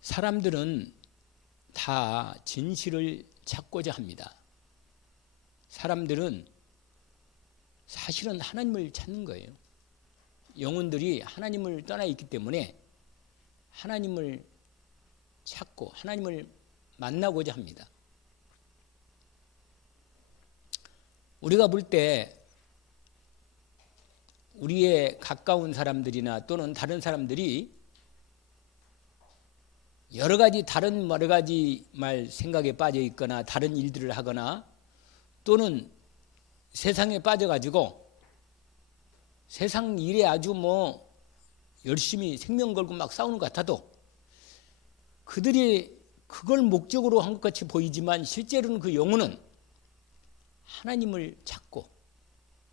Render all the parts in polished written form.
사람들은 다 진실을 찾고자 합니다. 사람들은 사실은 하나님을 찾는 거예요. 영혼들이 하나님을 떠나 있기 때문에 하나님을 찾고 하나님을 만나고자 합니다. 우리가 볼 때 우리의 가까운 사람들이나 또는 다른 사람들이 여러 가지 말 생각에 빠져 있거나 다른 일들을 하거나 또는 세상에 빠져가지고 세상 일에 아주 열심히 생명 걸고 막 싸우는 것 같아도 그들이 그걸 목적으로 한 것 같이 보이지만 실제로는 그 영혼은 하나님을 찾고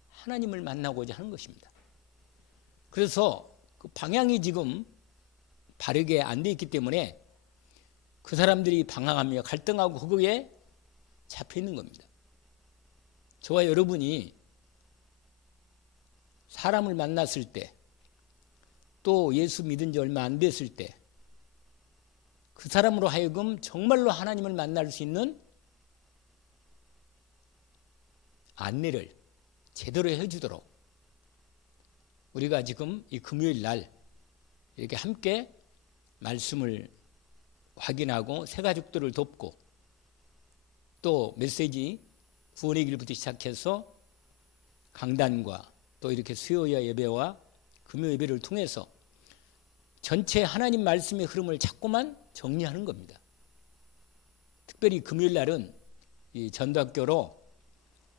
하나님을 만나고자 하는 것입니다. 그래서 그 방향이 지금 바르게 안 돼 있기 때문에 그 사람들이 방황하며 갈등하고 그거에 잡혀 있는 겁니다. 저와 여러분이 사람을 만났을 때 또 예수 믿은 지 얼마 안 됐을 때 그 사람으로 하여금 정말로 하나님을 만날 수 있는 안내를 제대로 해주도록 우리가 지금 이 금요일 날 이렇게 함께 말씀을 확인하고 새가족들을 돕고 또 메시지 구원의 길부터 시작해서 강단과 또 이렇게 수요 예배와 금요 예배를 통해서 전체 하나님 말씀의 흐름을 자꾸만 정리하는 겁니다. 특별히 금요일 날은 이 전도학교로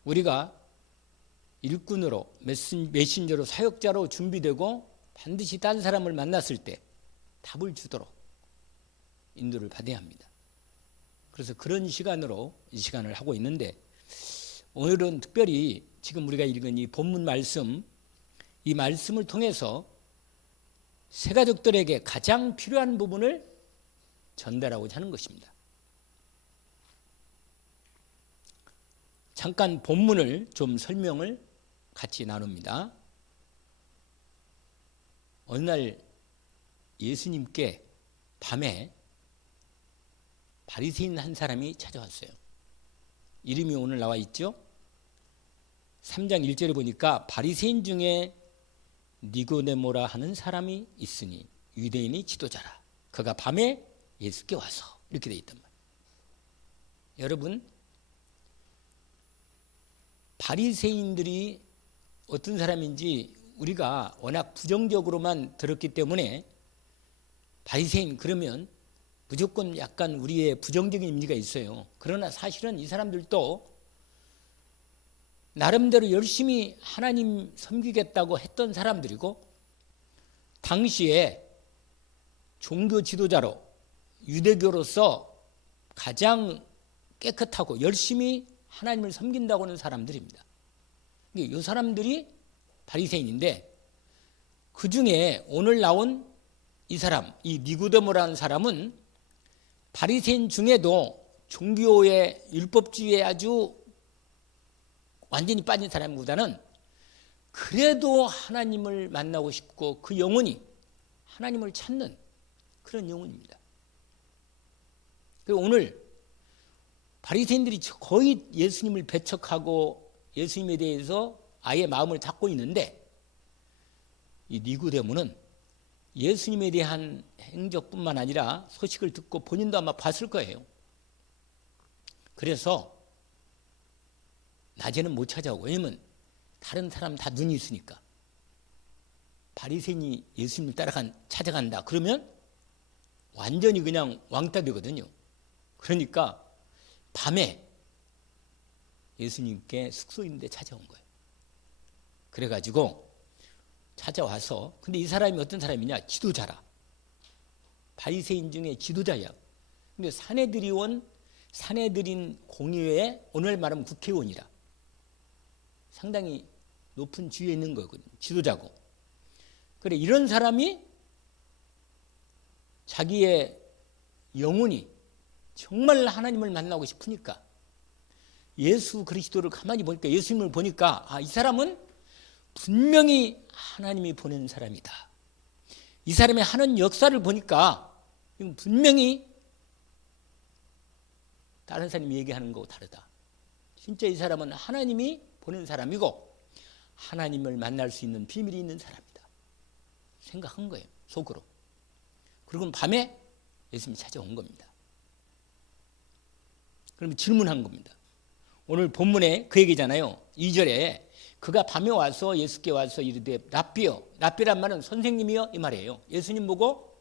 우리가 일꾼으로 메신저로 사역자로 준비되고 반드시 다른 사람을 만났을 때 답을 주도록 인도를 받아야 합니다. 그래서 그런 시간으로 이 시간을 하고 있는데 오늘은 특별히 지금 우리가 읽은 이 본문 말씀 이 말씀을 통해서 새가족들에게 가장 필요한 부분을 전달하고자 하는 것입니다. 잠깐 본문을 좀 설명을 같이 나눕니다. 어느 날 예수님께 밤에 바리새인 한 사람이 찾아왔어요. 이름이 오늘 나와 있죠. 3장 1절에 보니까 바리새인 중에 니고데모라 하는 사람이 있으니 유대인의 지도자라. 그가 밤에 예수께 와서 이렇게 되어 있단 말이에요. 여러분 바리새인들이 어떤 사람인지 우리가 워낙 부정적으로만 들었기 때문에 바리새인 그러면 무조건 약간 우리의 부정적인 의미가 있어요. 그러나 사실은 이 사람들도 나름대로 열심히 하나님 섬기겠다고 했던 사람들이고 당시에 종교 지도자로 유대교로서 가장 깨끗하고 열심히 하나님을 섬긴다고 하는 사람들입니다. 이 사람들이 바리새인인데 그 중에 오늘 나온 이 사람, 이 니고데모라는 사람은 바리새인 중에도 종교의 율법주의에 아주 완전히 빠진 사람보다는 그래도 하나님을 만나고 싶고 그 영혼이 하나님을 찾는 그런 영혼입니다. 그리고 오늘 바리새인들이 거의 예수님을 배척하고 예수님에 대해서 아예 마음을 닫고 있는데 이 니고데모는 예수님에 대한 행적뿐만 아니라 소식을 듣고 본인도 아마 봤을 거예요. 그래서 낮에는 못 찾아오고 왜냐면 다른 사람 다 눈이 있으니까 바리새인이 예수님을 찾아간다 그러면 완전히 그냥 왕따 되거든요. 그러니까 밤에 예수님께 숙소 있는데 찾아온 거예요. 그래가지고 찾아와서 근데 이 사람이 어떤 사람이냐 지도자라. 바리새인 중에 지도자야. 근데 사내들인 공의회에 오늘 말하면 국회의원이라 상당히 높은 지위에 있는 거거든요. 지도자고. 그래 이런 사람이 자기의 영혼이 정말 하나님을 만나고 싶으니까 예수 그리스도를 가만히 보니까 예수님을 보니까 이 사람은 분명히 하나님이 보낸 사람이다. 이 사람의 하는 역사를 보니까 이건 분명히 다른 사람이 얘기하는 거하고 다르다. 진짜 이 사람은 하나님이 보낸 사람이고 하나님을 만날 수 있는 비밀이 있는 사람이다 생각한 거예요, 속으로. 그리고 밤에 예수님이 찾아온 겁니다. 그러면 질문한 겁니다. 오늘 본문에 그 얘기잖아요. 2절에 그가 밤에 와서 예수께 와서 이르되 랍비여, 랍비란 말은 선생님이여 이 말이에요. 예수님 보고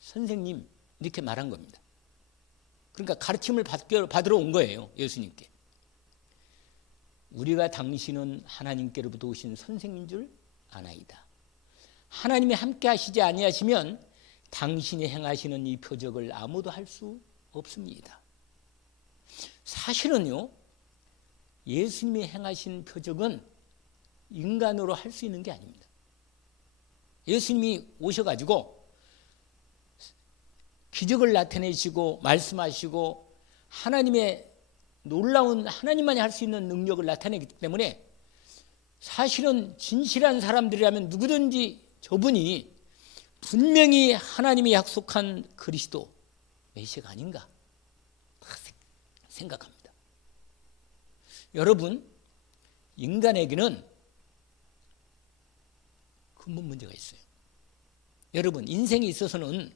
선생님 이렇게 말한 겁니다. 그러니까 가르침을 받으러 온 거예요, 예수님께. 우리가 당신은 하나님께로부터 오신 선생인 줄 아나이다. 하나님이 함께 하시지 아니하시면 당신이 행하시는 이 표적을 아무도 할 수 없습니다. 사실은요, 예수님이 행하신 표적은 인간으로 할 수 있는 게 아닙니다. 예수님이 오셔가지고 기적을 나타내시고 말씀하시고 하나님의 놀라운 하나님만이 할 수 있는 능력을 나타내기 때문에 사실은 진실한 사람들이라면 누구든지 저분이 분명히 하나님이 약속한 그리스도 메시아가 아닌가 생각합니다. 여러분, 인간에게는 근본 문제가 있어요. 여러분, 인생에 있어서는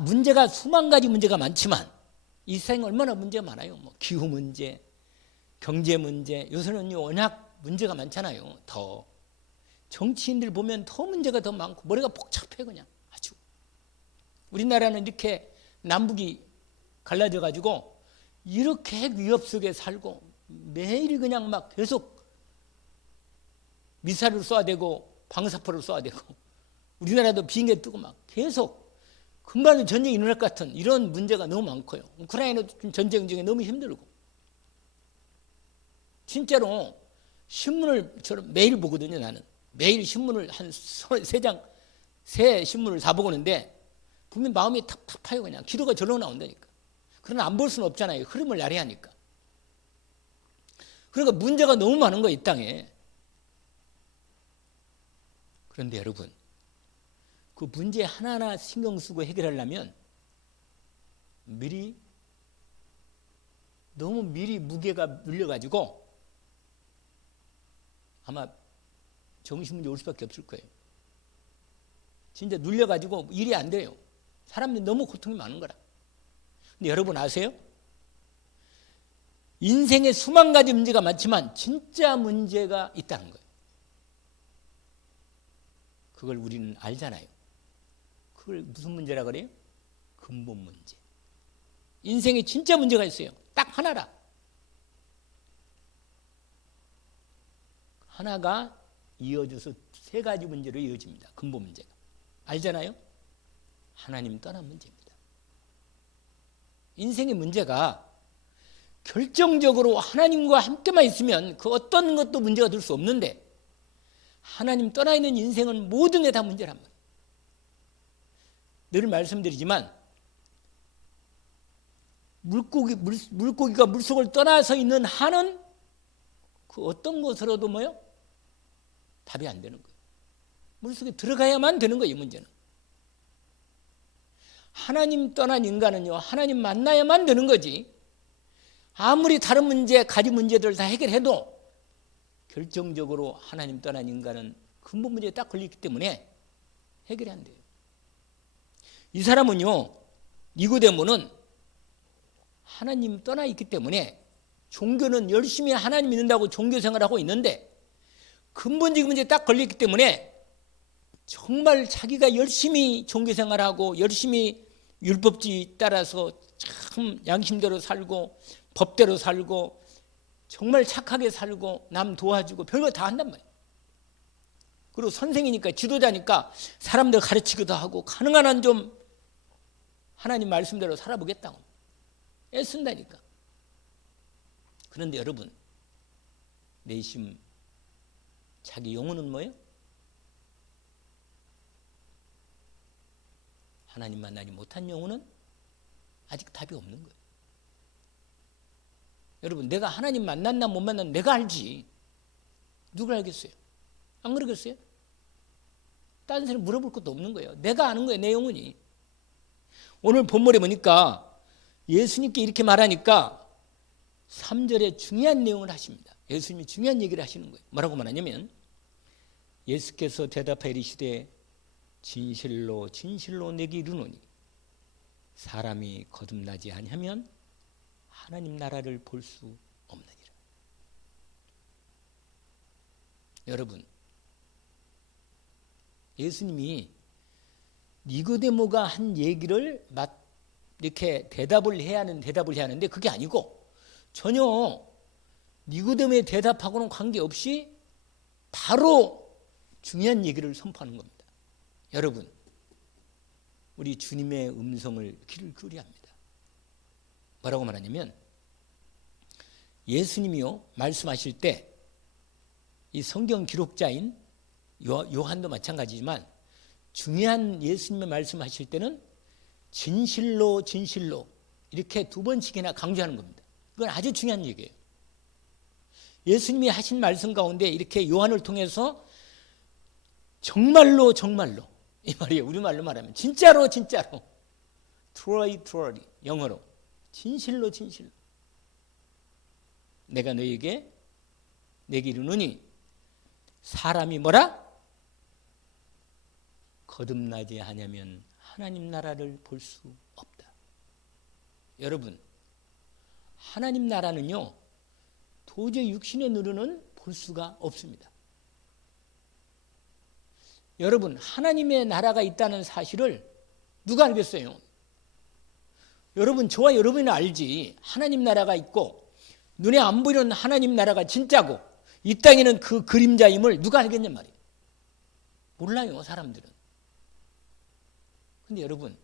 문제가 수만 가지 문제가 많지만 이 세상에 얼마나 문제가 많아요. 뭐 기후 문제, 경제 문제, 요새는 워낙 문제가 많잖아요. 더 정치인들 보면 더 문제가 더 많고 머리가 복잡해 그냥 아주. 우리나라는 이렇게 남북이 갈라져 가지고 이렇게 핵 위협 속에 살고 매일 그냥 막 계속 미사일을 쏘아야 되고 방사포를 쏘아야 되고 우리나라도 비행기 뜨고 막 계속 금방 전쟁이 일어날 것 같은 이런 문제가 너무 많고요. 우크라이나도 전쟁 중에 너무 힘들고. 진짜로 신문을 저는 매일 보거든요, 나는. 매일 신문을 한 세 신문을 다 보고는데 분명 마음이 탑탑해요, 그냥. 기도가 절로 나온다니까. 그러나 안 볼 수는 없잖아요. 흐름을 나래야 하니까. 그러니까 문제가 너무 많은 거예요, 이 땅에. 그런데 여러분, 그 문제 하나하나 신경 쓰고 해결하려면 너무 미리 무게가 눌려가지고 아마 정신문제 올 수밖에 없을 거예요. 진짜 눌려가지고 일이 안 돼요. 사람들이 너무 고통이 많은 거라. 근데 여러분 아세요? 인생에 수만 가지 문제가 많지만 진짜 문제가 있다는 거예요. 그걸 우리는 알잖아요. 그걸 무슨 문제라 그래요? 근본 문제. 인생에 진짜 문제가 있어요. 딱 하나라. 하나가 이어져서 세 가지 문제로 이어집니다. 근본 문제가. 알잖아요? 하나님 떠난 문제입니다. 인생의 문제가 결정적으로 하나님과 함께만 있으면 그 어떤 것도 문제가 될 수 없는데 하나님 떠나 있는 인생은 모든 게 다 문제란 말이에요. 늘 말씀드리지만 물고기가 물속을 떠나서 있는 한은 그 어떤 것으로도 뭐요? 답이 안 되는 거예요. 물속에 들어가야만 되는 거예요, 이 문제는. 하나님 떠난 인간은요, 하나님 만나야만 되는 거지. 아무리 다른 문제, 가지 문제들을 다 해결해도 결정적으로 하나님 떠난 인간은 근본 문제에 딱 걸리기 때문에 해결이 안 돼요. 이 사람은요, 니고데모는 하나님 떠나 있기 때문에 종교는 열심히 하나님 믿는다고 종교 생활하고 있는데 근본적인 문제에 딱 걸렸기 때문에 정말 자기가 열심히 종교 생활하고 열심히 율법주의 따라서 참 양심대로 살고 법대로 살고 정말 착하게 살고 남 도와주고 별거 다 한단 말이에요. 그리고 선생이니까 지도자니까 사람들 가르치기도 하고 가능한 한 좀 하나님 말씀대로 살아보겠다고 애쓴다니까. 그런데 여러분, 내심 자기 영혼은 뭐예요? 하나님 만나지 못한 영혼은 아직 답이 없는 거예요. 여러분, 내가 하나님 만났나 못 만났나 내가 알지. 누가 알겠어요? 안 그러겠어요? 다른 사람 물어볼 것도 없는 거예요. 내가 아는 거예요, 내 영혼이. 오늘 본문에 보니까 예수님께 이렇게 말하니까 3절에 중요한 내용을 하십니다. 예수님이 중요한 얘기를 하시는 거예요. 뭐라고 말하냐면 예수께서 대답하여 이르시되 진실로 진실로 내게 이르노니 사람이 거듭나지 아니하면 하나님 나라를 볼 수 없느니라. 여러분, 예수님이 니고데모가 한 얘기를 이렇게 대답을 해야 하는데 그게 아니고 전혀 니고데모의 대답하고는 관계없이 바로 중요한 얘기를 선포하는 겁니다. 여러분, 우리 주님의 음성을 귀를 기울여야 합니다. 뭐라고 말하냐면 예수님이요 말씀하실 때 이 성경 기록자인 요한도 마찬가지지만 중요한 예수님의 말씀하실 때는 진실로 진실로 이렇게 두 번씩이나 강조하는 겁니다. 이건 아주 중요한 얘기예요. 예수님이 하신 말씀 가운데 이렇게 요한을 통해서 정말로 정말로 이 말이에요. 우리말로 말하면 진짜로 진짜로 truly truly 영어로 진실로 진실로 내가 너에게 내게 이르노니 사람이 뭐라? 거듭나지 않으면 하나님 나라를 볼 수 없다. 여러분, 하나님 나라는요 도저히 육신의 눈으로는 볼 수가 없습니다. 여러분, 하나님의 나라가 있다는 사실을 누가 알겠어요? 여러분, 저와 여러분은 알지. 하나님 나라가 있고 눈에 안 보이는 하나님 나라가 진짜고 이 땅에는 그 그림자임을 누가 알겠냔 말이에요. 몰라요, 사람들은. 근데 여러분,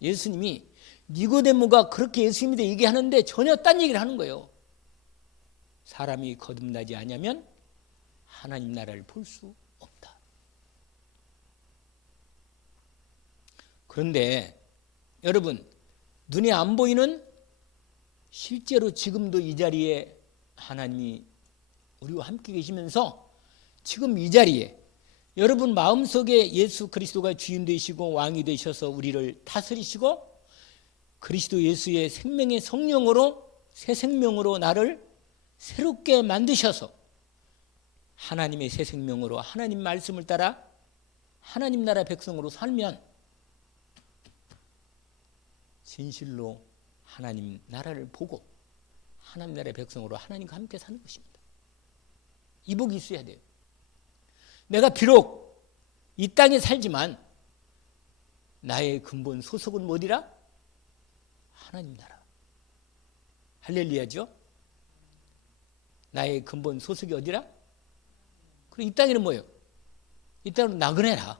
예수님이 니고데모가 그렇게 예수님에 대해 얘기하는데 전혀 딴 얘기를 하는 거예요. 사람이 거듭나지 않으면 하나님 나라를 볼 수 없다. 그런데 여러분, 눈에 안 보이는 실제로 지금도 이 자리에 하나님이 우리와 함께 계시면서 지금 이 자리에 여러분 마음속에 예수 그리스도가 주인 되시고 왕이 되셔서 우리를 다스리시고 그리스도 예수의 생명의 성령으로 새 생명으로 나를 새롭게 만드셔서 하나님의 새 생명으로 하나님 말씀을 따라 하나님 나라 백성으로 살면 진실로 하나님 나라를 보고 하나님 나라의 백성으로 하나님과 함께 사는 것입니다. 이 복이 있어야 돼요. 내가 비록 이 땅에 살지만 나의 근본 소속은 어디라? 하나님 나라. 할렐루야죠? 나의 근본 소속이 어디라? 그리고 이 땅에는 뭐예요? 이 땅은 나그네라.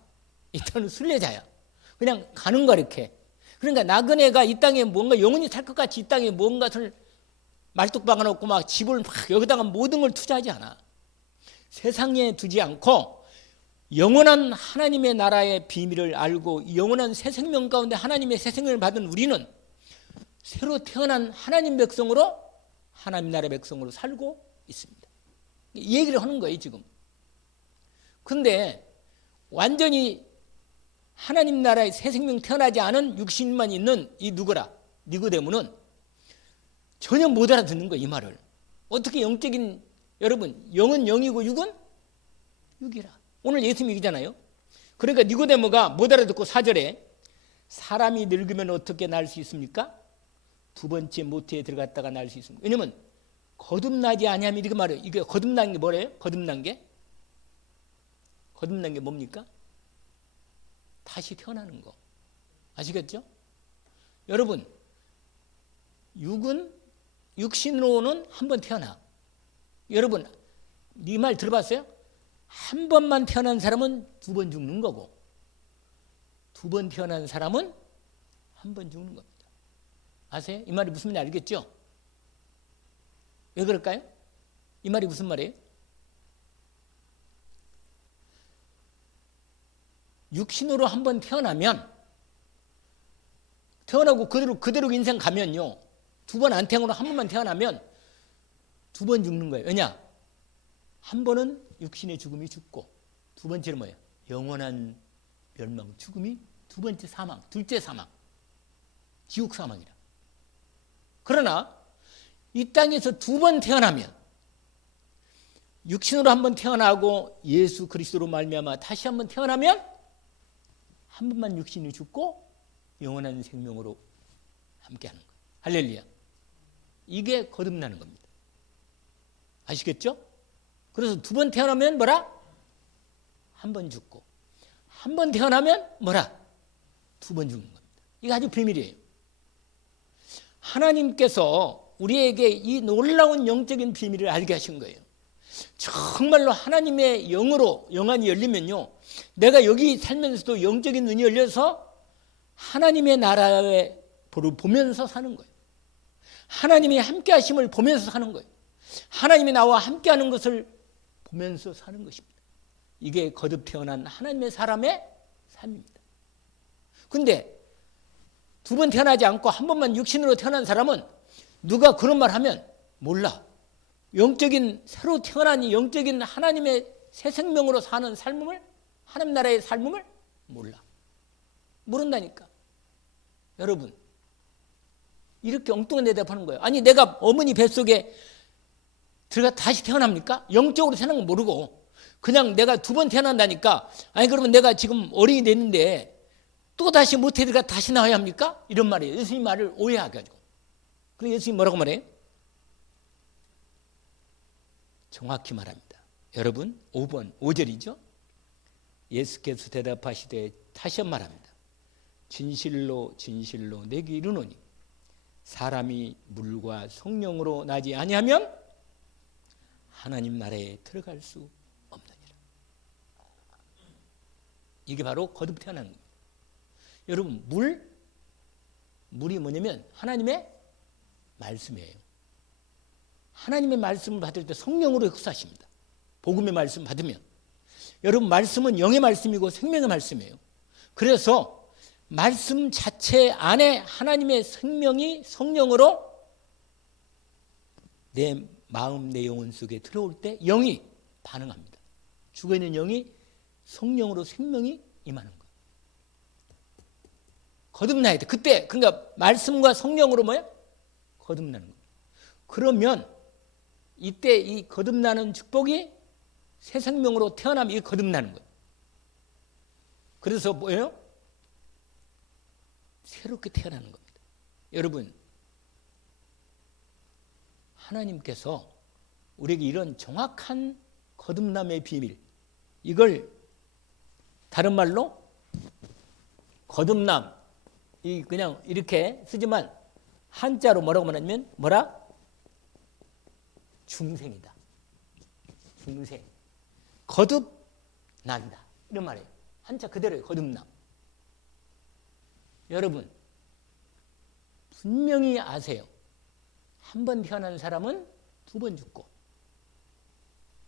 이 땅은 순례자야. 그냥 가는 거 이렇게. 그러니까 나그네가 이 땅에 뭔가 영원히 살 것 같이 이 땅에 뭔가를 말뚝 박아놓고 막 집을 막 여기다가 모든 걸 투자하지 않아. 세상에 두지 않고 영원한 하나님의 나라의 비밀을 알고 영원한 새 생명 가운데 하나님의 새 생명을 받은 우리는 새로 태어난 하나님 백성으로 하나님 나라의 백성으로 살고 있습니다. 이 얘기를 하는 거예요 지금. 근데 완전히 하나님 나라의 새 생명 태어나지 않은 육신만 있는 이 누구라? 니고데모는 전혀 못 알아듣는 거예요 이 말을. 어떻게 영적인 여러분 영은 영이고 육은 육이라. 오늘 예수님이 얘기잖아요. 그러니까 니고데모가 못 알아듣고 4절에 사람이 늙으면 어떻게 날 수 있습니까? 두 번째 모태에 들어갔다가 날 수 있습니다. 왜냐면 거듭나지 아니하면 이렇게 말해요. 이게 거듭난 게 뭐래요? 거듭난 게 뭡니까? 다시 태어나는 거. 아시겠죠? 여러분 육신으로는 한 번 태어나. 여러분 이 말 들어봤어요? 한 번만 태어난 사람은 두 번 죽는 거고 두 번 태어난 사람은 한 번 죽는 겁니다. 아세요? 이 말이 무슨 말인지 알겠죠? 왜 그럴까요? 이 말이 무슨 말이에요? 육신으로 한 번 태어나고 그대로 인생 가면요. 두 번 안 태어나고 한 번만 태어나면 두 번 죽는 거예요. 왜냐? 한 번은 육신의 죽음이 죽고 두 번째는 뭐예요? 영원한 멸망, 죽음이 두 번째 사망, 둘째 사망. 지옥 사망이라. 그러나 이 땅에서 두 번 태어나면, 육신으로 한 번 태어나고 예수 그리스도로 말미암아 다시 한 번 태어나면 한 번만 육신이 죽고 영원한 생명으로 함께하는 거예요. 할렐루야. 이게 거듭나는 겁니다. 아시겠죠? 그래서 두 번 태어나면 뭐라? 한 번 죽고, 한 번 태어나면 뭐라? 두 번 죽는 겁니다. 이게 아주 비밀이에요. 하나님께서 우리에게 이 놀라운 영적인 비밀을 알게 하신 거예요. 정말로 하나님의 영으로 영안이 열리면요, 내가 여기 살면서도 영적인 눈이 열려서 하나님의 나라의 보를 보면서 사는 거예요. 하나님의 함께 하심을 보면서 사는 거예요. 하나님이 나와 함께 하는 것을 보면서 사는 것입니다. 이게 거듭 태어난 하나님의 사람의 삶입니다. 근데 두 번 태어나지 않고 한 번만 육신으로 태어난 사람은 누가 그런 말 하면 몰라. 영적인 새로 태어난 영적인 하나님의 새 생명으로 사는 삶을, 하나님 나라의 삶을 몰라. 모른다니까. 여러분, 이렇게 엉뚱한 대답하는 거예요. 아니, 내가 어머니 뱃속에 들어가 다시 태어납니까? 영적으로 태어난 건 모르고 그냥 내가 두 번 태어난다니까. 아니, 그러면 내가 지금 어린이 됐는데 또 다시 모태 들어가 다시 나와야 합니까? 이런 말이에요. 예수님 말을 오해해가지고. 그래서 예수님 뭐라고 말해요? 정확히 말합니다. 여러분, 5번 5절이죠. 예수께서 대답하시되 다시 한 말합니다. 진실로 진실로 내게 이르노니 사람이 물과 성령으로 나지 아니하면 하나님 나라에 들어갈 수 없느니라. 이게 바로 거듭 태어나는 겁니다. 여러분, 물이 뭐냐면 하나님의 말씀이에요. 하나님의 말씀을 받을 때 성령으로 역사하십니다. 복음의 말씀 받으면. 여러분, 말씀은 영의 말씀이고 생명의 말씀이에요. 그래서 말씀 자체 안에 하나님의 생명이 성령으로 내 마음, 내 영혼 속에 들어올 때 영이 반응합니다. 죽어있는 영이 성령으로 생명이 임하는 거예요. 거듭나야 돼. 그때, 그러니까 말씀과 성령으로 뭐야? 거듭나는 거예요. 그러면 이때 이 거듭나는 축복이 새 생명으로 태어나면 이게 거듭나는 거예요. 그래서 뭐예요? 새롭게 태어나는 겁니다. 여러분, 하나님께서 우리에게 이런 정확한 거듭남의 비밀, 이걸 다른 말로 거듭남, 이 그냥 이렇게 쓰지만 한자로 뭐라고 말하냐면 뭐라? 중생이다. 중생. 거듭난다. 이런 말이에요. 한자 그대로예요. 거듭남. 여러분, 분명히 아세요. 한 번 태어난 사람은 두 번 죽고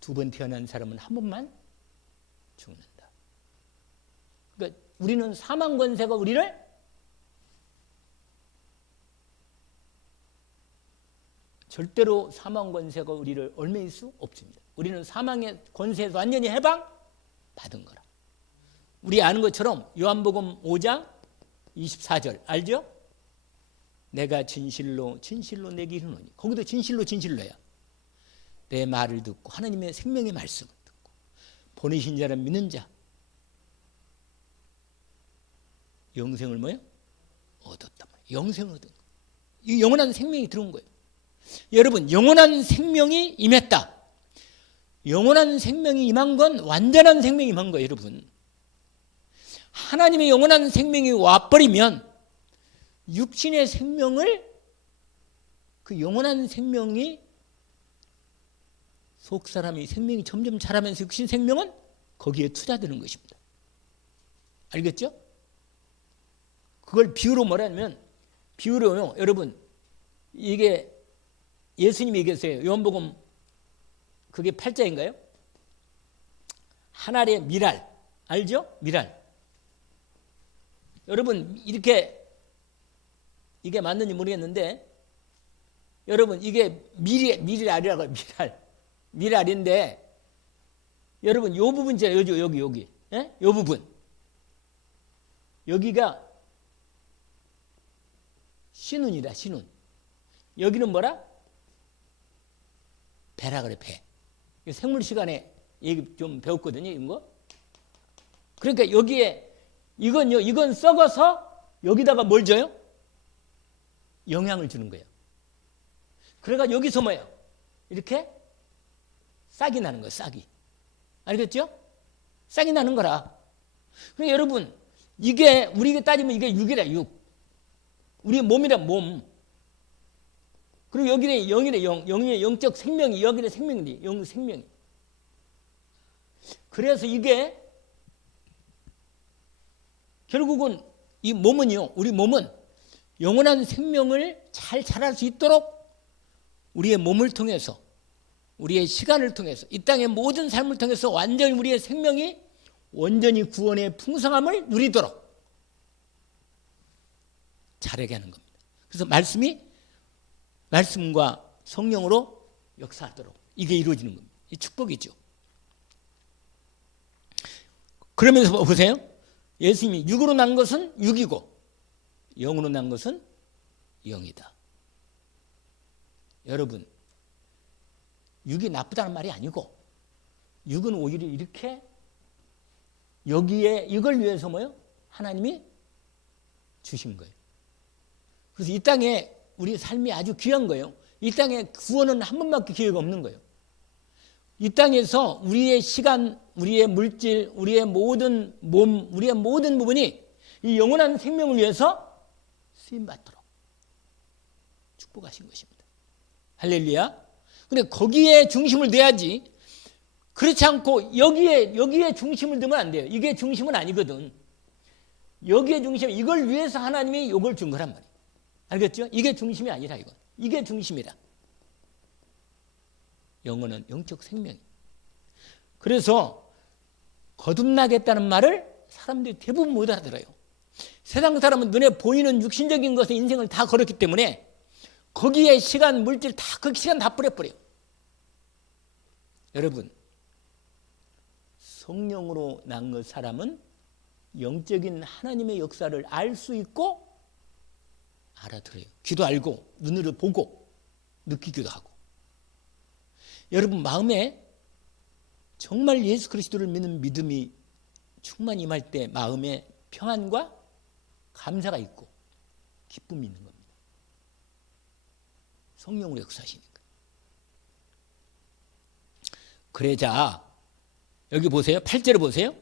두 번 태어난 사람은 한 번만 죽는다. 그러니까 우리는 사망 권세가 우리를 절대로 사망 권세가 우리를 얽매일 수 없습니다. 우리는 사망의 권세에서 완전히 해방받은 거라. 우리 아는 것처럼 요한복음 5장 24절 알죠? 내가 진실로 진실로 내게 이르노니, 거기도 진실로 진실로야. 내 말을 듣고 하나님의 생명의 말씀을 듣고 보내신 자를 믿는 자 영생을 뭐예요? 얻었단 말이에요. 영생을 얻은 거예요. 이 영원한 생명이 들어온 거예요. 여러분, 영원한 생명이 임했다. 영원한 생명이 임한 건 완전한 생명이 임한 거예요. 여러분, 하나님의 영원한 생명이 와버리면 육신의 생명을, 그 영원한 생명이, 속 사람이 생명이 점점 자라면서 육신 생명은 거기에 투자되는 것입니다. 알겠죠? 그걸 비유로 뭐라냐면, 비유로요, 여러분, 이게 예수님이 얘기했어요. 요한복음 그게 8장인가요? 한 알의 밀알 알죠? 밀알. 여러분, 이렇게 이게 맞는지 모르겠는데, 여러분, 이게 밀알이라고 해요. 밀알인데, 여러분, 요 부분 있잖아요. 여기 예? 요 부분, 여기가 신운이다, 신운. 여기는 뭐라? 배라 그래, 배. 생물 시간에 얘기 좀 배웠거든요, 이거. 그러니까 여기에 이건 썩어서 여기다가 뭘 줘요? 영향을 주는 거예요. 그래가 여기서 뭐예요? 이렇게 싹이 나는 거예요, 싹이. 알겠죠? 싹이 나는 거라. 그러니까 여러분, 이게 우리가 따지면 이게 육이라, 육. 우리의 몸이라, 몸. 그리고 여기는 영이래, 영. 영의 영적 생명이, 여기는 생명이지, 영 생명이. 그래서 이게 결국은 이 몸은요, 우리 몸은 영원한 생명을 잘 자랄 수 있도록 우리의 몸을 통해서, 우리의 시간을 통해서, 이 땅의 모든 삶을 통해서 완전히 우리의 생명이 온전히 구원의 풍성함을 누리도록 자라게 하는 겁니다. 그래서 말씀과 성령으로 역사하도록 이게 이루어지는 겁니다. 이 축복이죠. 그러면서 보세요. 예수님이 육으로 난 것은 육이고 영으로 난 것은 영이다. 여러분, 육이 나쁘다는 말이 아니고 육은 오히려 이렇게 여기에 이걸 위해서 뭐요? 하나님이 주신 거예요. 그래서 이 땅에 우리 삶이 아주 귀한 거예요. 이 땅에 구원은 한 번밖에 기회가 없는 거예요. 이 땅에서 우리의 시간, 우리의 물질, 우리의 모든 몸, 우리의 모든 부분이 이 영원한 생명을 위해서 쓰임받도록 축복하신 것입니다. 할렐루야. 근데 거기에 중심을 둬야지. 그렇지 않고 여기에 중심을 두면 안 돼요. 이게 중심은 아니거든. 여기에 중심, 이걸 위해서 하나님이 이걸 준 거란 말이에요. 알겠죠? 이게 중심이 아니라 이건. 이게 중심이라. 영혼은 영적 생명이. 그래서 거듭나겠다는 말을 사람들이 대부분 못 알아들어요. 세상 사람은 눈에 보이는 육신적인 것에 인생을 다 걸었기 때문에 거기에 시간, 물질 그 시간 다 뿌려버려요. 여러분, 성령으로 난 것 사람은 영적인 하나님의 역사를 알 수 있고 알아들어요. 귀도 알고 눈으로 보고 느끼기도 하고. 여러분 마음에 정말 예수 그리스도를 믿는 믿음이 충만히 임할 때 마음에 평안과 감사가 있고 기쁨이 있는 겁니다. 성령으로 역사하시니까. 그러자 여기 보세요. 8절을 보세요.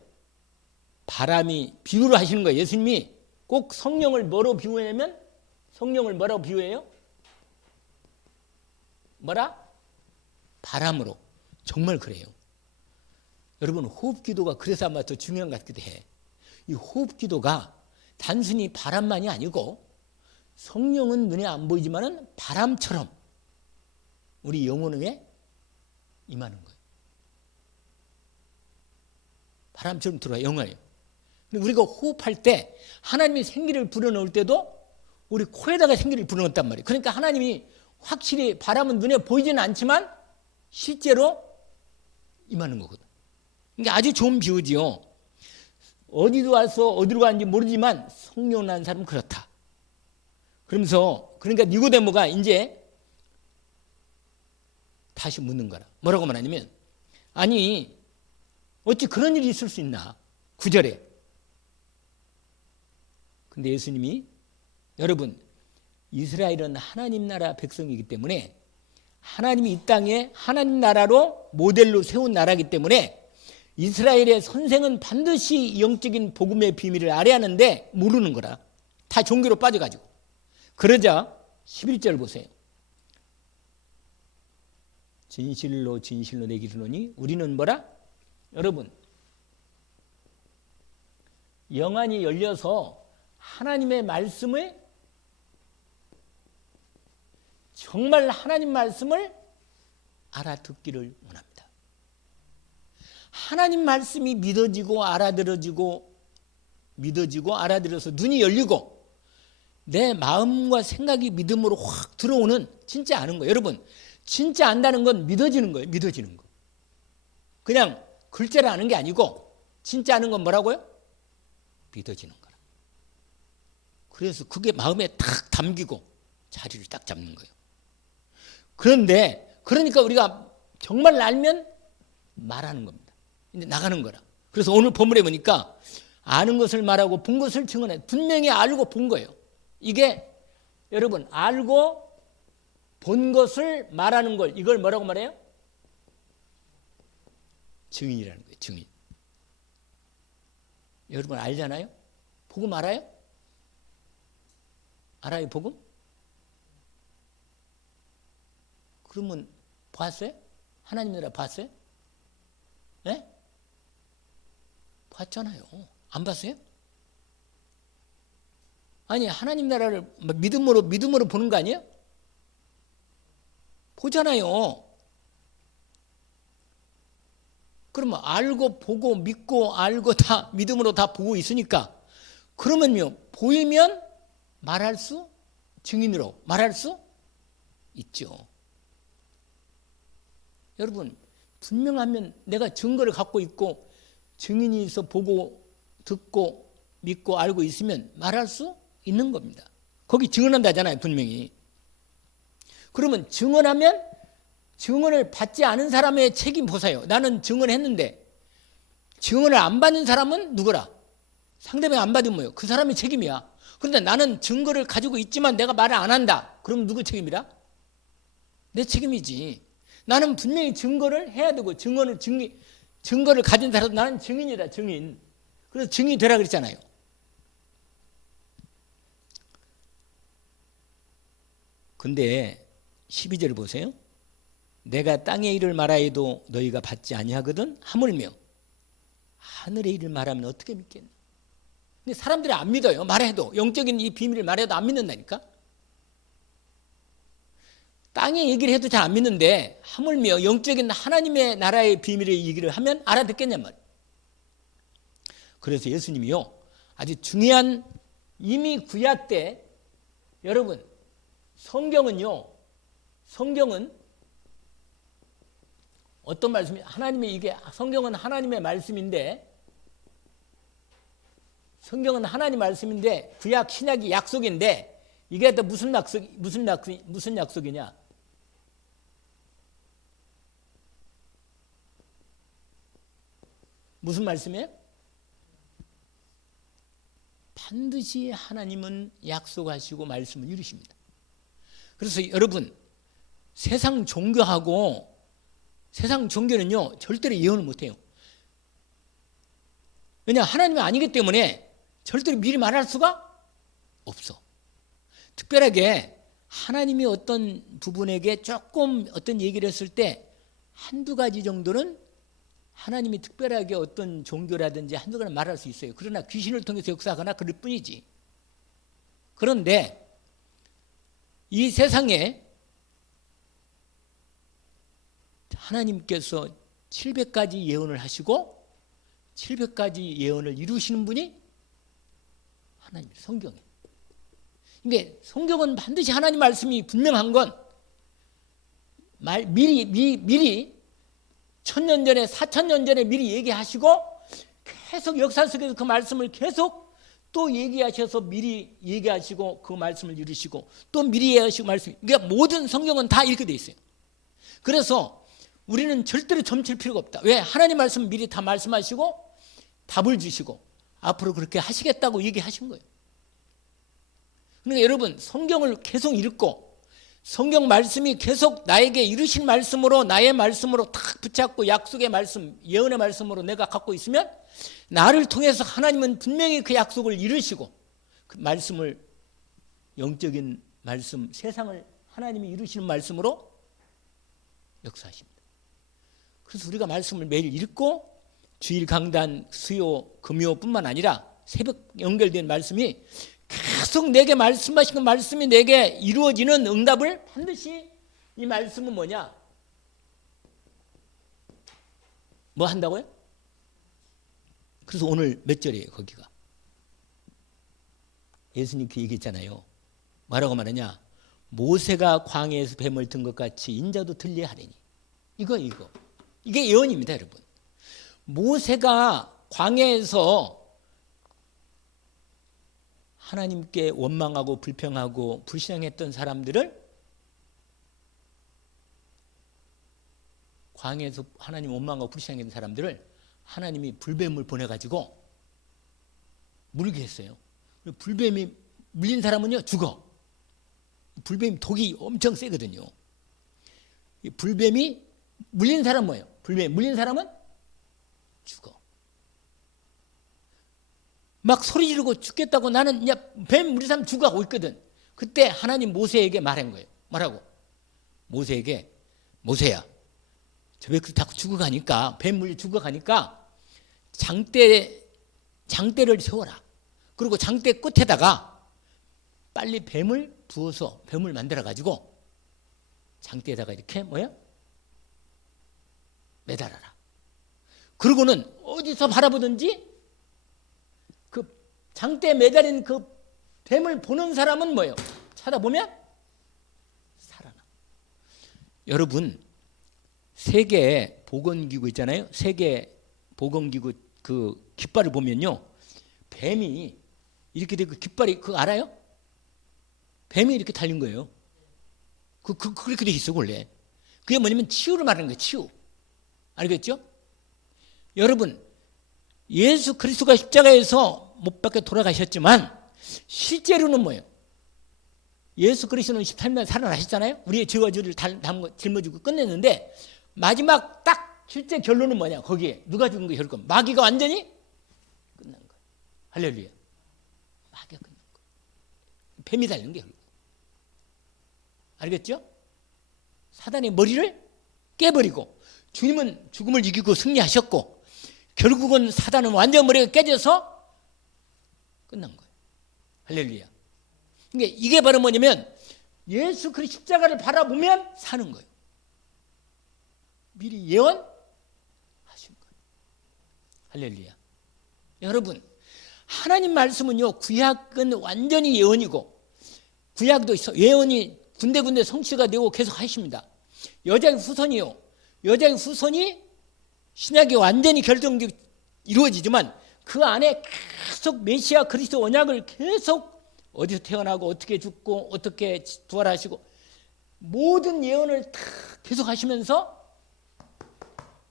바람이 비유를 하시는 거예요. 예수님이 꼭 성령을 뭐로 비유하냐면 성령을 뭐라고 비유해요? 뭐라? 바람으로. 정말 그래요. 여러분 호흡기도가 그래서 아마 더 중요한 것 같기도 해. 이 호흡기도가 단순히 바람만이 아니고 성령은 눈에 안 보이지만은 바람처럼 우리 영혼에 임하는 거예요. 바람처럼 들어와요. 영혼에. 우리가 호흡할 때 하나님이 생기를 불어넣을 때도 우리 코에다가 생기를 불어넣었단 말이에요. 그러니까 하나님이 확실히 바람은 눈에 보이지는 않지만 실제로 임하는 거거든. 그러니까 아주 좋은 비유지요. 어디도 와서 어디로 가는지 모르지만 성령 난 사람은 그렇다. 그러면서 그러니까 니고데모가 이제 다시 묻는 거라. 뭐라고 말하냐면 아니 어찌 그런 일이 있을 수 있나? 9절에. 근데 예수님이 여러분 이스라엘은 하나님 나라 백성이기 때문에 하나님이 이 땅에 하나님 나라로 모델로 세운 나라이기 때문에 이스라엘의 선생은 반드시 영적인 복음의 비밀을 알아야 하는데 모르는 거라. 다 종교로 빠져가지고. 그러자 11절 보세요. 진실로 진실로 내게 이르노니 우리는 뭐라? 여러분 영안이 열려서 하나님의 말씀을 정말 하나님 말씀을 알아듣기를 원합니다. 하나님 말씀이 믿어지고 알아들어서 눈이 열리고 내 마음과 생각이 믿음으로 확 들어오는 진짜 아는 거예요. 여러분 진짜 안다는 건 믿어지는 거예요. 믿어지는 거. 그냥 글자를 아는 게 아니고 진짜 아는 건 뭐라고요? 믿어지는 거라. 그래서 그게 마음에 탁 담기고 자리를 딱 잡는 거예요. 그런데 그러니까 우리가 정말 알면 말하는 겁니다. 이제 나가는 거라. 그래서 오늘 본문에 보니까 아는 것을 말하고 본 것을 증언해. 분명히 알고 본 거예요. 이게 여러분 알고 본 것을 말하는 걸 이걸 뭐라고 말해요? 증인이라는 거예요. 증인. 여러분 알잖아요? 복음 알아요? 알아요 복음? 그러면 봤어요? 하나님 나라 봤어요? 네? 봤잖아요. 안 봤어요? 아니 하나님 나라를 믿음으로 보는 거 아니에요? 보잖아요. 그러면 알고 보고 믿고 알고 다 믿음으로 다 보고 있으니까 그러면요 보이면 말할 수 증인으로 말할 수 있죠. 여러분 분명하면 내가 증거를 갖고 있고 증인이 있어 보고 듣고 믿고 알고 있으면 말할 수 있는 겁니다. 거기 증언한다잖아요 분명히. 그러면 증언하면 증언을 받지 않은 사람의 책임 보세요. 나는 증언했는데 증언을 안 받는 사람은 누구라? 상대방이 안 받으면 그 사람의 책임이야. 그런데 나는 증거를 가지고 있지만 내가 말을 안 한다. 그럼 누구 책임이라? 내 책임이지. 나는 분명히 증거를 해야 되고 증거를 가진 사람 나는 증인이다. 증인. 그래서 증인이 되라 그랬잖아요. 근데 12절 보세요. 내가 땅의 일을 말하여도 너희가 받지 아니하거든 하물며 하늘의 일을 말하면 어떻게 믿겠나? 근데 사람들이 안 믿어요. 말해도 영적인 이 비밀을 말해도 안 믿는다니까. 땅의 얘기를 해도 잘 안 믿는데 하물며 영적인 하나님의 나라의 비밀의 얘기를 하면 알아듣겠냔 말이에요. 그래서 예수님이요 아주 중요한 이미 구약 때 여러분 성경은 어떤 말씀이 하나님의 이게 성경은 하나님의 말씀인데 성경은 하나님 말씀인데 구약 신약이 약속인데 이게 또 무슨 약속이냐? 무슨 말씀이에요? 반드시 하나님은 약속하시고 말씀을 이루십니다. 그래서 여러분 세상 종교는요 절대로 예언을 못해요. 왜냐 하나님이 아니기 때문에 절대로 미리 말할 수가 없어. 특별하게 하나님이 어떤 부분에게 조금 어떤 얘기를 했을 때 한두 가지 정도는 하나님이 특별하게 어떤 종교라든지 한두 가지 말할 수 있어요. 그러나 귀신을 통해서 역사하거나 그럴 뿐이지. 그런데 이 세상에 하나님께서 700가지 예언을 하시고 700가지 예언을 이루시는 분이 하나님 성경이에요. 이게 성경은 반드시 하나님 말씀이 분명한 건 미리 1000년 전에 4000년 전에 미리 얘기하시고 계속 역사 속에서 그 말씀을 계속 또 얘기하셔서 미리 얘기하시고 그 말씀을 이루시고 또 미리 얘기하시고 말씀. 그러니까 모든 성경은 다 이렇게 돼 있어요. 그래서 우리는 절대로 점칠 필요가 없다. 왜? 하나님 말씀 미리 다 말씀하시고 답을 주시고 앞으로 그렇게 하시겠다고 얘기하신 거예요. 그러니까 여러분 성경을 계속 읽고 성경 말씀이 계속 나에게 이루신 말씀으로 나의 말씀으로 탁 붙잡고 약속의 말씀, 예언의 말씀으로 내가 갖고 있으면 나를 통해서 하나님은 분명히 그 약속을 이루시고 그 말씀을 영적인 말씀, 세상을 하나님이 이루시는 말씀으로 역사하십니다. 그래서 우리가 말씀을 매일 읽고 주일 강단, 수요, 금요뿐만 아니라 새벽 연결된 말씀이 계속 내게 말씀하신 그 말씀이 내게 이루어지는 응답을 반드시 이 말씀은 뭐냐? 뭐 한다고요? 그래서 오늘 몇 절이에요 거기가? 예수님 그 얘기했잖아요. 뭐라고 말하냐? 모세가 광야에서 뱀을 든 것 같이 인자도 들리게 하리니. 이게 예언입니다 여러분. 모세가 광야에서 하나님께 원망하고 불평하고 불신앙했던 사람들을 광야에서 하나님 원망하고 불신앙했던 사람들을 하나님이 불뱀을 보내가지고 물게 했어요. 불뱀이 물린 사람은요 죽어. 불뱀 독이 엄청 세거든요. 이 불뱀이 물린 사람은 뭐예요? 불뱀이 물린 사람은 죽어. 막 소리 지르고 죽겠다고 나는 야 뱀 물린 사람 죽어 하고 있거든. 그때 하나님 모세에게 말한 거예요. 뭐라고? 모세에게 모세야 저 백성 자꾸 죽어가니까 뱀 물려 죽어가니까 장대를 세워라. 그리고 장대 끝에다가 빨리 뱀을 부어서 뱀을 만들어가지고 장대에다가 이렇게 뭐야? 매달아라. 그러고는 어디서 바라보든지 그 장대에 매달린 그 뱀을 보는 사람은 뭐예요? 찾아보면 살아나. 여러분 세계 보건기구 있잖아요. 세계 보건기구 그 깃발을 보면요. 뱀이 이렇게 되고 깃발이 그거 알아요? 뱀이 이렇게 달린 거예요. 그렇게 돼 있어 원래. 그게 뭐냐면 치유를 말하는 거예요. 치유. 알겠죠? 여러분 예수 그리스도가 십자가에서 못 박혀 돌아가셨지만 실제로는 뭐예요? 예수 그리스도는 18년 살아나셨잖아요. 우리의 죄와 죄를 짊어지고 끝냈는데 마지막 딱 실제 결론은 뭐냐? 거기에 누가 죽은 거 결론? 마귀가 완전히 끝난 거예요. 할렐루야. 마귀가 끝난 거예요. 뱀이 달린 게 결국. 알겠죠? 사단의 머리를 깨버리고 주님은 죽음을 이기고 승리하셨고 결국은 사단은 완전 머리가 깨져서 끝난 거예요. 할렐루야. 그러니까 이게 바로 뭐냐면 예수 그리스도 십자가를 바라보면 사는 거예요. 미리 예언하신 거예요. 할렐루야. 여러분 하나님 말씀은요 구약은 완전히 예언이고 구약도 예언이 군데군데 성취가 되고 계속 하십니다. 여자의 후손이요. 여자의 후손이 신약이 완전히 결정적으로 이루어지지만 그 안에 계속 메시아 그리스도 언약을 계속 어디서 태어나고 어떻게 죽고 어떻게 부활하시고 모든 예언을 다 계속 하시면서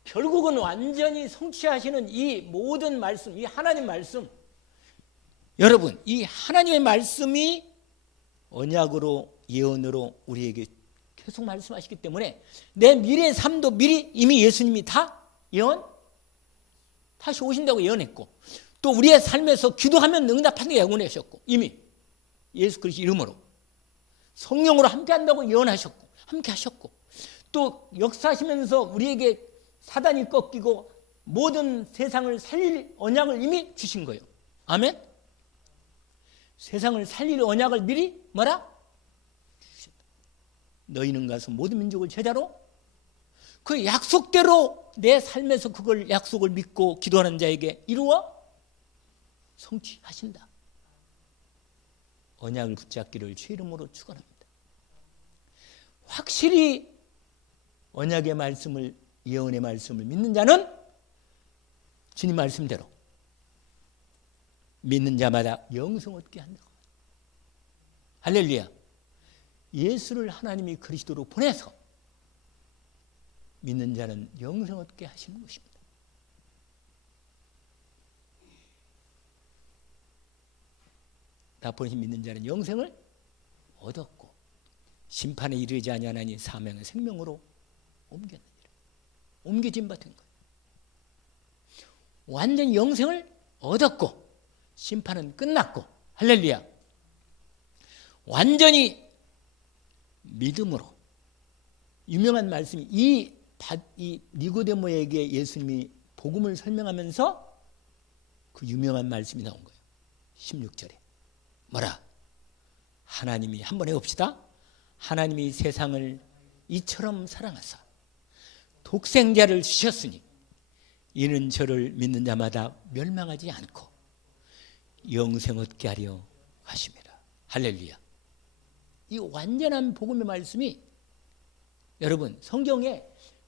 결국은 완전히 성취하시는 이 모든 말씀, 이 하나님 말씀 여러분 이 하나님의 말씀이 언약으로 예언으로 우리에게 계속 말씀하시기 때문에 내 미래의 삶도 미리 이미 예수님이 다 예언 다시 오신다고 예언했고 또 우리의 삶에서 기도하면 응답하는 게 예언하셨고 이미 예수 그리스도 이름으로 성령으로 함께한다고 예언하셨고 함께하셨고 또 역사하시면서 우리에게 사단이 꺾이고 모든 세상을 살릴 언약을 이미 주신 거예요. 아멘. 세상을 살릴 언약을 미리 뭐라? 너희는 가서 모든 민족을 제자로 그 약속대로 내 삶에서 그걸 약속을 믿고 기도하는 자에게 이루어 성취하신다. 언약을 붙잡기를 주의 이름으로 축원합니다. 확실히 언약의 말씀을 예언의 말씀을 믿는 자는 주님 말씀대로 믿는 자마다 영생 얻게 한다고. 할렐루야. 예수를 하나님이 그리스도로 보내서 믿는 자는 영생 얻게 하시는 것입니다. 다 보내신 믿는 자는 영생을 얻었고 심판에 이르지 아니하나니 사명의 생명으로 옮겼느니라. 옮겨진 바 된 거예요. 완전히 영생을 얻었고 심판은 끝났고 할렐루야. 완전히 믿음으로 유명한 말씀이 이 니고데모에게 예수님이 복음을 설명하면서 그 유명한 말씀이 나온 거예요. 16절에 뭐라? 하나님이 한번 해봅시다. 하나님이 세상을 이처럼 사랑하사 독생자를 주셨으니 이는 저를 믿는 자마다 멸망하지 않고 영생 얻게 하려 하심이라. 할렐루야. 이 완전한 복음의 말씀이 여러분 성경에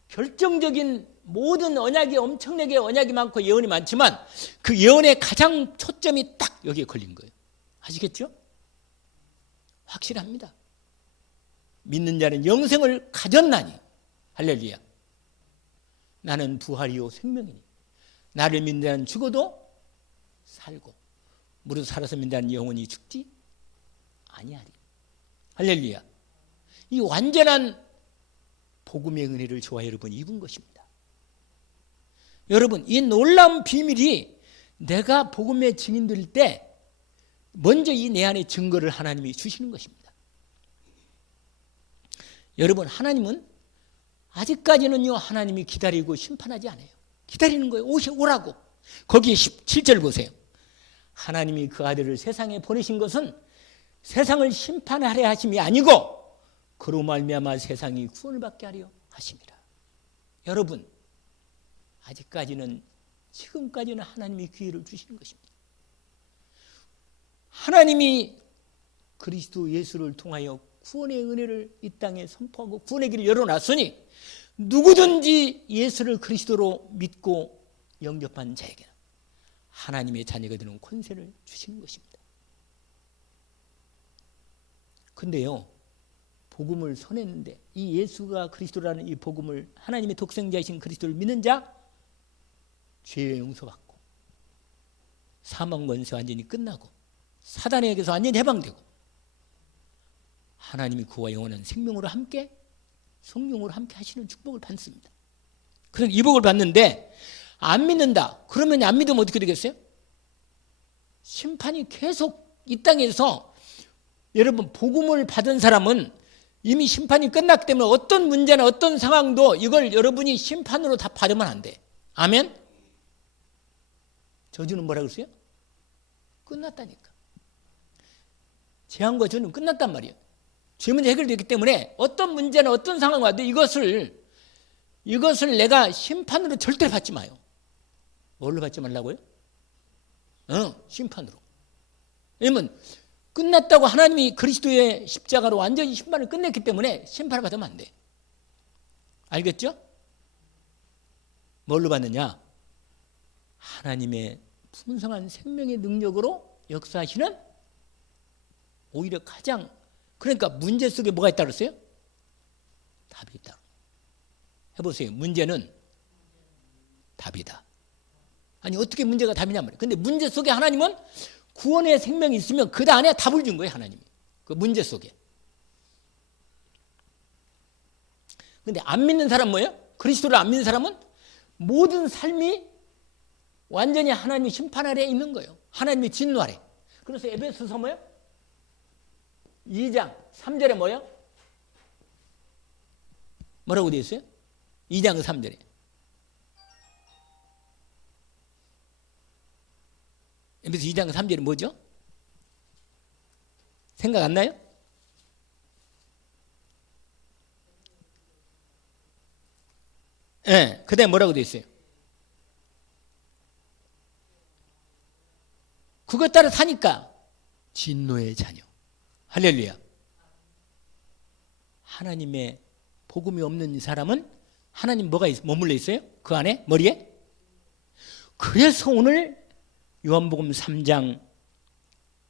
결정적인 모든 언약이 엄청나게 언약이 많고 예언이 많지만 그 예언의 가장 초점이 딱 여기에 걸린 거예요. 아시겠죠? 확실합니다. 믿는 자는 영생을 가졌나니. 할렐루야. 나는 부활이요 생명이니 나를 믿는 자는 죽어도 살고 무릇 살아서 믿는 자는 영원히 죽지 아니하리. 할렐루야. 이 완전한 복음의 은혜를 저와 여러분이 입은 것입니다. 여러분, 이 놀라운 비밀이 내가 복음의 증인될 때 먼저 이 내 안에 증거를 하나님이 주시는 것입니다. 여러분, 하나님은 아직까지는요, 하나님이 기다리고 심판하지 않아요. 기다리는 거예요. 오라고. 거기에 17절 보세요. 하나님이 그 아들을 세상에 보내신 것은 세상을 심판하려 하심이 아니고 그로 말미암아 세상이 구원을 받게 하려 하심이라. 여러분, 아직까지는, 지금까지는 하나님이 기회를 주시는 것입니다. 하나님이 그리스도 예수를 통하여 구원의 은혜를 이 땅에 선포하고 구원의 길을 열어놨으니 누구든지 예수를 그리스도로 믿고 영접한 자에게는 하나님의 자녀가 되는 권세를 주시는 것입니다. 근데요, 복음을 전했는데 이 예수가 그리스도라는 이 복음을, 하나님의 독생자이신 그리스도를 믿는 자 죄의 용서받고 사망 권세 완전히 끝나고 사단에게서 완전히 해방되고 하나님이 그와 영원한 생명으로 함께, 성령으로 함께 하시는 축복을 받습니다. 그런 이 복을 받는데 안 믿는다. 그러면 안 믿으면 어떻게 되겠어요? 심판이 계속 이 땅에서, 여러분, 복음을 받은 사람은 이미 심판이 끝났기 때문에 어떤 문제나 어떤 상황도 이걸 여러분이 심판으로 다 받으면 안 돼. 아멘? 저주는 뭐라 그랬어요? 끝났다니까. 재앙과 저주는 끝났단 말이에요. 죄 문제 해결되기 때문에 어떤 문제나 어떤 상황이 와도 이것을 내가 심판으로 절대 받지 마요. 뭘로 받지 말라고요? 심판으로. 왜냐면 끝났다고 하나님이 그리스도의 십자가로 완전히 심판을 끝냈기 때문에 심판을 받으면 안 돼. 알겠죠? 뭘로 받느냐? 하나님의 풍성한 생명의 능력으로 역사하시는, 오히려 가장, 그러니까 문제 속에 뭐가 있다고 그랬어요? 답이 있다. 해보세요. 문제는 답이다. 아니, 어떻게 문제가 답이냐 말이에요. 근데 문제 속에 하나님은 구원의 생명이 있으면 그 안에 답을 준 거예요, 하나님이. 그 문제 속에. 근데 안 믿는 사람 뭐예요? 그리스도를 안 믿는 사람은 모든 삶이 완전히 하나님의 심판 아래에 있는 거예요. 하나님의 진노 아래. 그래서 에베소서 뭐예요? 2장 3절에 뭐예요? 뭐라고 되어 있어요? 2장 3절에. 에베소 2장 3절이 뭐죠? 생각 안 나요? 네, 그 다음에 뭐라고 되어 있어요? 그것 따라 사니까 진노의 자녀. 할렐루야. 하나님의 복음이 없는 사람은 하나님 뭐가 머물러 있어요? 그 안에? 머리에? 그래서 오늘 요한복음 3장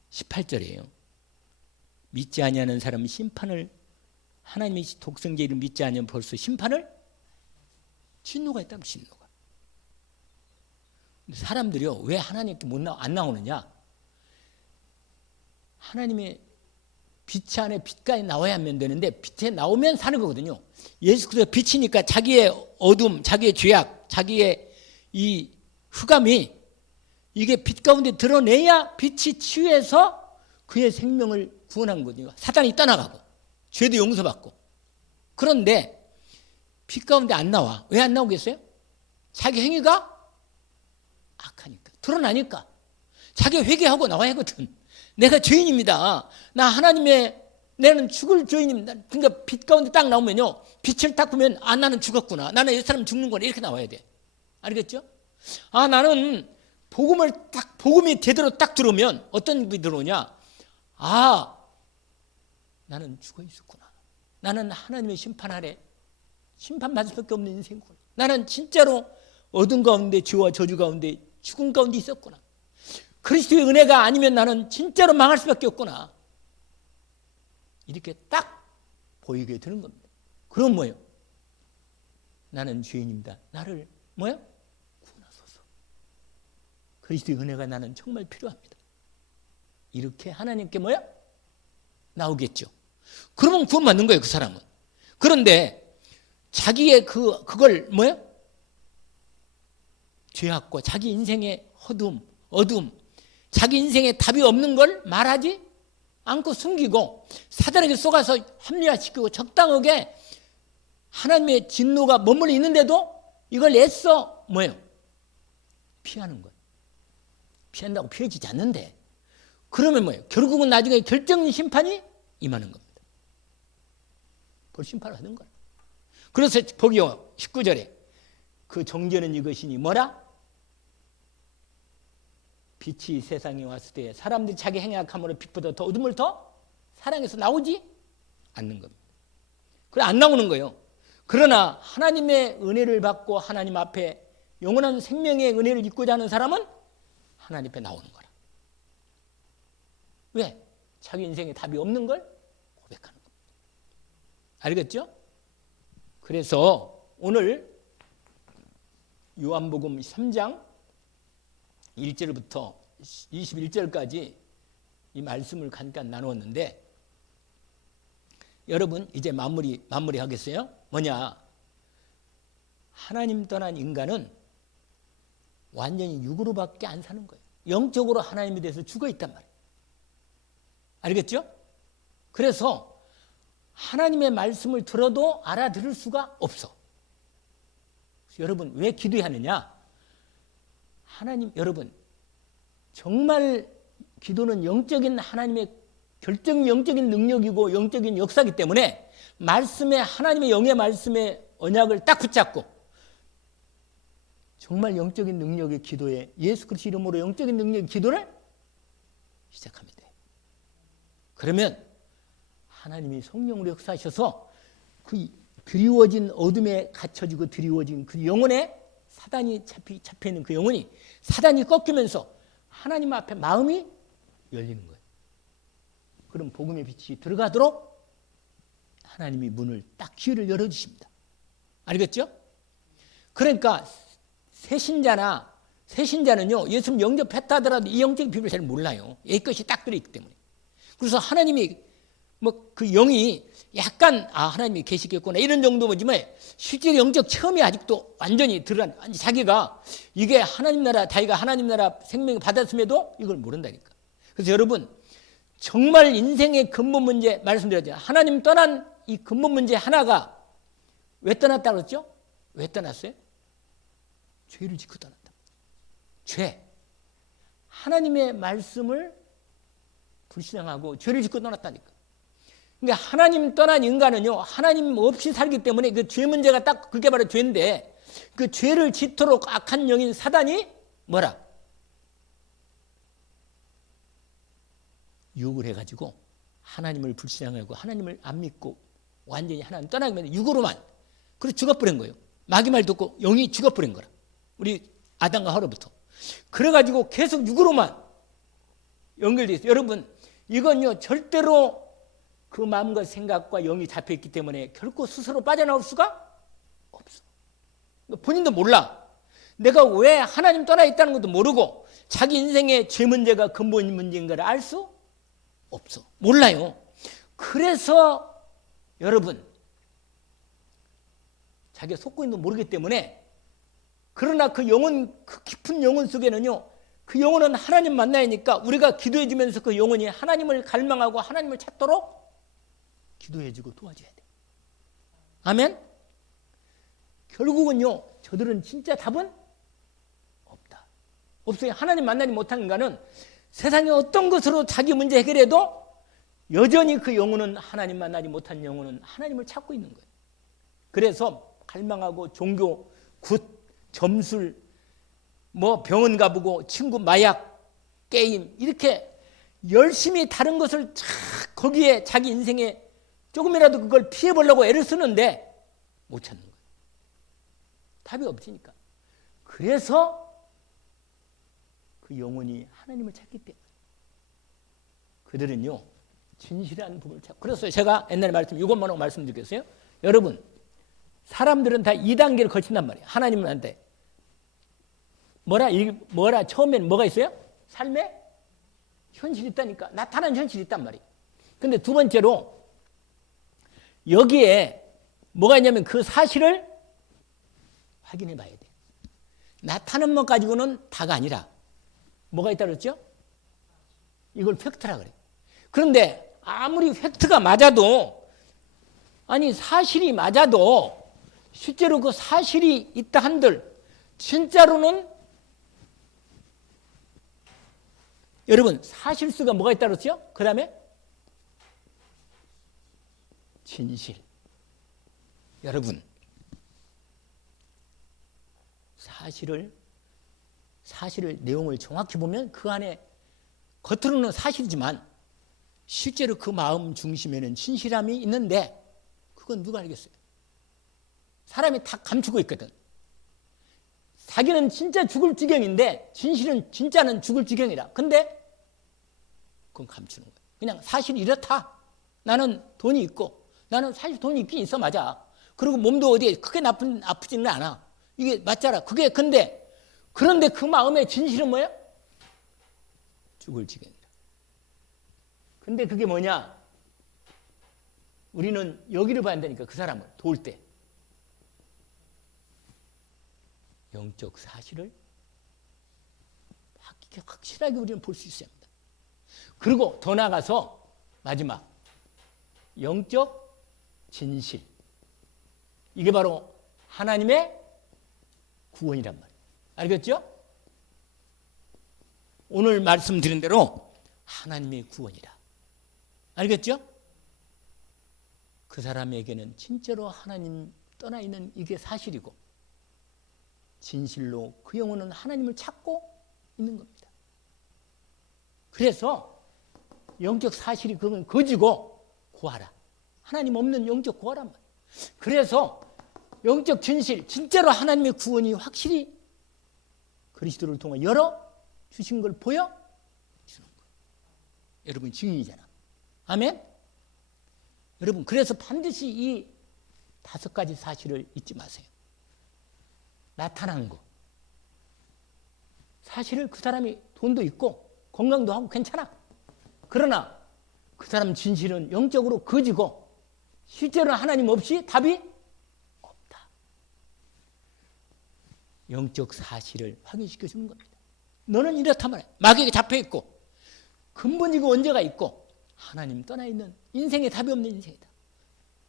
18절이에요. 믿지 아니하는 사람은 심판을, 하나님의 독생자 이름 믿지 아니하면 벌써 심판을, 진노가 있다면 진노가. 사람들이요, 왜 하나님께 안 나오느냐? 하나님의 빛 안에 빛까지 나와야 하면 되는데 빛에 나오면 사는 거거든요. 예수 그리스도 빛이니까 자기의 어둠, 자기의 죄악, 자기의 이 흑암이 이게 빛 가운데 드러내야 빛이 치유해서 그의 생명을 구원한 거거든요. 사단이 떠나가고 죄도 용서받고. 그런데 빛 가운데 안 나와. 왜 안 나오겠어요? 자기 행위가 악하니까, 드러나니까. 자기 회개하고 나와야 하거든. 내가 죄인입니다. 나 하나님의, 나는 죽을 죄인입니다. 그러니까 빛 가운데 딱 나오면요, 빛을 딱 보면 아, 나는 죽었구나, 나는 이 사람 죽는구나, 이렇게 나와야 돼. 알겠죠? 아, 나는 복음이 제대로 딱 들어오면 어떤 빛이 들어오냐? 아, 나는 죽어 있었구나. 나는 하나님의 심판 아래 심판받을 수밖에 없는 인생이구나. 나는 진짜로 어둠 가운데, 죄와 저주 가운데, 죽음 가운데 있었구나. 그리스도의 은혜가 아니면 나는 진짜로 망할 수밖에 없구나. 이렇게 딱 보이게 되는 겁니다. 그럼 뭐예요? 나는 죄인입니다. 나를 뭐예요? 구원하소서. 그리스도의 은혜가 나는 정말 필요합니다. 이렇게 하나님께 뭐야? 나오겠죠. 그러면 구원받는 거예요, 그 사람은. 그런데 자기의 그걸 뭐야? 죄악과 자기 인생의 어둠, 자기 인생에 답이 없는 걸 말하지 않고 숨기고 사단에게 속아서 합리화시키고 적당하게 하나님의 진노가 머물러 있는데도 이걸 애써 뭐예요? 피하는 거예요. 피한다고 피해지지 않는데 그러면 뭐예요? 결국은 나중에 결정적인 심판이 임하는 겁니다. 벌 심판을 하는 거예요. 그래서 보기요 19절에 그 정죄는 이것이니 뭐라? 빛이 세상에 왔을 때 사람들이 자기 행악함으로 빛보다 더 어둠을 더 사랑해서 나오지 않는 겁니다. 그래 안 나오는 거예요. 그러나 하나님의 은혜를 받고 하나님 앞에 영원한 생명의 은혜를 입고자 하는 사람은 하나님 앞에 나오는 거라. 왜? 자기 인생에 답이 없는 걸 고백하는 겁니다. 알겠죠? 그래서 오늘 요한복음 3장 1절부터 21절까지 이 말씀을 잠깐 나누었는데 여러분 이제 마무리하겠어요? 뭐냐? 하나님 떠난 인간은 완전히 육으로밖에 안 사는 거예요. 영적으로 하나님에 대해서 죽어 있단 말이에요. 알겠죠? 그래서 하나님의 말씀을 들어도 알아들을 수가 없어. 여러분 왜 기도해야 하느냐? 하나님 여러분 정말 기도는 영적인 하나님의 영적인 능력이고 영적인 역사이기 때문에 말씀에 하나님의 영의 말씀에 언약을 딱 붙잡고 정말 영적인 능력의 기도에 예수 그리스도 이름으로 영적인 능력의 기도를 시작하면 돼. 그러면 하나님이 성령으로 역사하셔서 그 드리워진 어둠에 갇혀지고 드리워진 그 영혼에 사단이 잡혀있는 그 영혼이 사단이 꺾이면서 하나님 앞에 마음이 열리는 거예요. 그럼 복음의 빛이 들어가도록 하나님이 문을 딱 기회를 열어주십니다. 알겠죠? 그러니까 새신자는요 예수님 영접했다 하더라도 이 영적인 비밀을 잘 몰라요. 이 것이 딱 들어있기 때문에. 그래서 하나님이 뭐 그 영이 약간 하나님이 계시겠구나 이런 정도지만 실제 영적 체험이 아직도 완전히 드러난 자기가 이게 하나님 나라 자기가 하나님 나라 생명을 받았음에도 이걸 모른다니까. 그래서 여러분 정말 인생의 근본 문제 말씀드렸죠. 하나님 떠난 이 근본 문제 하나가 왜 떠났다고 그랬죠? 왜 떠났어요? 죄를 짓고 떠났다. 죄. 하나님의 말씀을 불신앙하고 죄를 짓고 떠났다니까. 그러니까 하나님 떠난 인간은요 하나님 없이 살기 때문에 그 죄 문제가 딱 그게 바로 죄인데 그 죄를 짓도록 악한 영인 사단이 뭐라? 유혹을 해가지고 하나님을 불신앙하고 하나님을 안 믿고 완전히 하나님 떠나면 육으로만 그래서 죽어버린 거예요. 마귀 말 듣고 영이 죽어버린 거라. 우리 아담과 하와부터. 그래가지고 계속 육으로만 연결되어 있어요. 여러분 이건요 절대로 그 마음과 생각과 영이 잡혀있기 때문에 결코 스스로 빠져나올 수가 없어. 본인도 몰라. 내가 왜 하나님 떠나 있다는 것도 모르고 자기 인생의 죄 문제가 근본 문제인가를 알 수 없어. 몰라요. 그래서 여러분 자기가 속고 있는 거 모르기 때문에 그러나 그 영혼 그 깊은 영혼 속에는요 그 영혼은 하나님 만나니까 우리가 기도해 주면서 그 영혼이 하나님을 갈망하고 하나님을 찾도록 기도해주고 도와줘야 돼. 아멘? 결국은요 저들은 진짜 답은 없다. 없어요. 하나님 만나지 못한 인간은 세상의 어떤 것으로 자기 문제 해결해도 여전히 그 영혼은 하나님 만나지 못한 영혼은 하나님을 찾고 있는 거예요. 그래서 갈망하고 종교, 굿, 점술, 뭐 병원 가보고 친구 마약, 게임 이렇게 열심히 다른 것을 거기에 자기 인생에 조금이라도 그걸 피해보려고 애를 쓰는데 못 찾는 거예요. 답이 없으니까. 그래서 그 영혼이 하나님을 찾기 때문에 그들은요 진실한 부분을 찾고. 그래서 제가 옛날에 이것만 하고 말씀드리겠어요. 여러분, 사람들은 다 2단계를 거친단 말이에요. 하나님한테 뭐라 처음에는 뭐가 있어요? 삶에 현실이 있다니까. 나타난 현실이 있단 말이에요. 근데 두 번째로 여기에 뭐가 있냐면 그 사실을 확인해 봐야 돼. 나타난 것 가지고는 다가 아니라 뭐가 있다 그랬죠? 이걸 팩트라 그래. 그런데 아무리 팩트가 맞아도, 아니 사실이 맞아도 실제로 그 사실이 있다 한들 진짜로는, 여러분 사실수가 뭐가 있다 그랬죠? 그 다음에 진실. 여러분, 사실을 내용을 정확히 보면 그 안에 겉으로는 사실이지만 실제로 그 마음 중심에는 진실함이 있는데 그건 누가 알겠어요? 사람이 다 감추고 있거든. 자기는 진짜 죽을 지경인데 진짜는 죽을 지경이라. 근데 그건 감추는 거예요. 그냥 사실이 이렇다. 나는 돈이 있고, 나는 사실 돈이 있긴 있어, 맞아. 그리고 몸도 어디에 크게 아프지는 않아. 이게 맞잖아. 그런데 그 마음의 진실은 뭐예요? 죽을 지경이라. 근데 그게 뭐냐? 우리는 여기를 봐야 한다니까. 그 사람을 도울 때 영적 사실을 확실하게 우리는 볼 수 있어야 합니다. 그리고 더 나아가서 마지막 영적 진실. 이게 바로 하나님의 구원이란 말이에요. 알겠죠? 오늘 말씀드린 대로 하나님의 구원이라. 알겠죠? 그 사람에게는 진짜로 하나님 떠나 있는 이게 사실이고, 진실로 그 영혼은 하나님을 찾고 있는 겁니다. 그래서 영적 사실이 그건 거지고 구하라. 하나님 없는 영적 구하란 말이에요. 그래서 영적 진실, 진짜로 하나님의 구원이 확실히 그리스도를 통해 열어 주신 걸 보여 주는 거예요. 여러분 증인이잖아. 아멘? 여러분, 그래서 반드시 이 5가지 사실을 잊지 마세요. 나타난 거. 사실을 그 사람이 돈도 있고 건강도 하고 괜찮아. 그러나 그 사람 진실은 영적으로 거지고 실제로 하나님 없이 답이 없다. 영적 사실을 확인시켜 주는 겁니다. 너는 이렇단 말이야. 마귀에게 잡혀 있고 근본이고 원죄가 있고 하나님 떠나 있는 인생에 답이 없는 인생이다.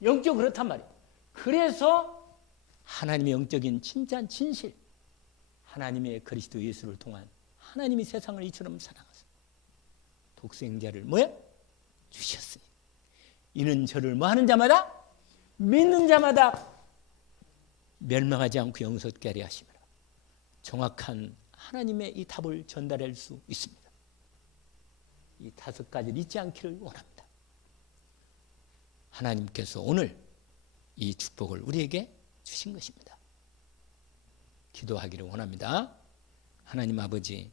영적으로 그렇단 말이야. 그래서 하나님의 영적인 진짜한 진실, 하나님의 그리스도 예수를 통한 하나님이 세상을 이처럼 사랑하사 독생자를 뭐야? 주셨으니 이는 저를 뭐하는 자마다? 믿는 자마다 멸망하지 않고 영생케 하려 하심이라. 정확한 하나님의 이 답을 전달할 수 있습니다. 이 5가지를 잊지 않기를 원합니다. 하나님께서 오늘 이 축복을 우리에게 주신 것입니다. 기도하기를 원합니다. 하나님 아버지,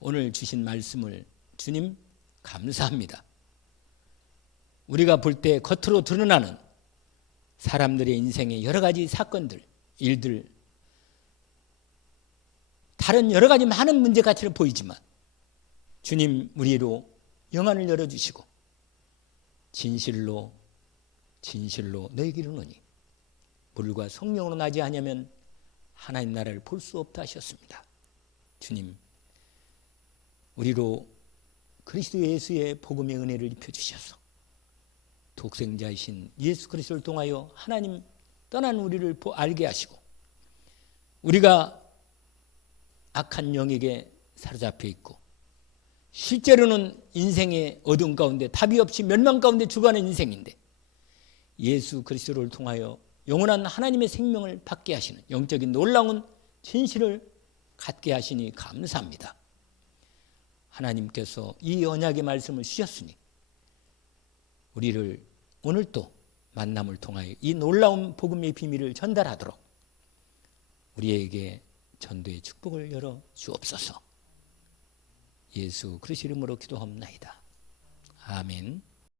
오늘 주신 말씀을 주님 감사합니다. 우리가 볼 때 겉으로 드러나는 사람들의 인생의 여러 가지 사건들, 일들, 다른 여러 가지 많은 문제 가치를 보이지만 주님 우리로 영안을 열어주시고 진실로 너에게 이르노니 물과 성령으로 나지 아니하면 하나님 나라를 볼 수 없다 하셨습니다. 주님, 우리로 그리스도 예수의 복음의 은혜를 입혀주셔서 독생자이신 예수 그리스도를 통하여 하나님 떠난 우리를 알게 하시고 우리가 악한 영에게 사로잡혀 있고 실제로는 인생의 어두운 가운데 답이 없이 멸망 가운데 죽어가는 인생인데 예수 그리스도를 통하여 영원한 하나님의 생명을 받게 하시는 영적인 놀라운 진실을 갖게 하시니 감사합니다. 하나님께서 이 언약의 말씀을 주셨으니 우리를 오늘 또 만남을 통하여 이 놀라운 복음의 비밀을 전달하도록 우리에게 전도의 축복을 열어 주옵소서. 예수 그리스도 이름으로 기도합나이다. 아멘.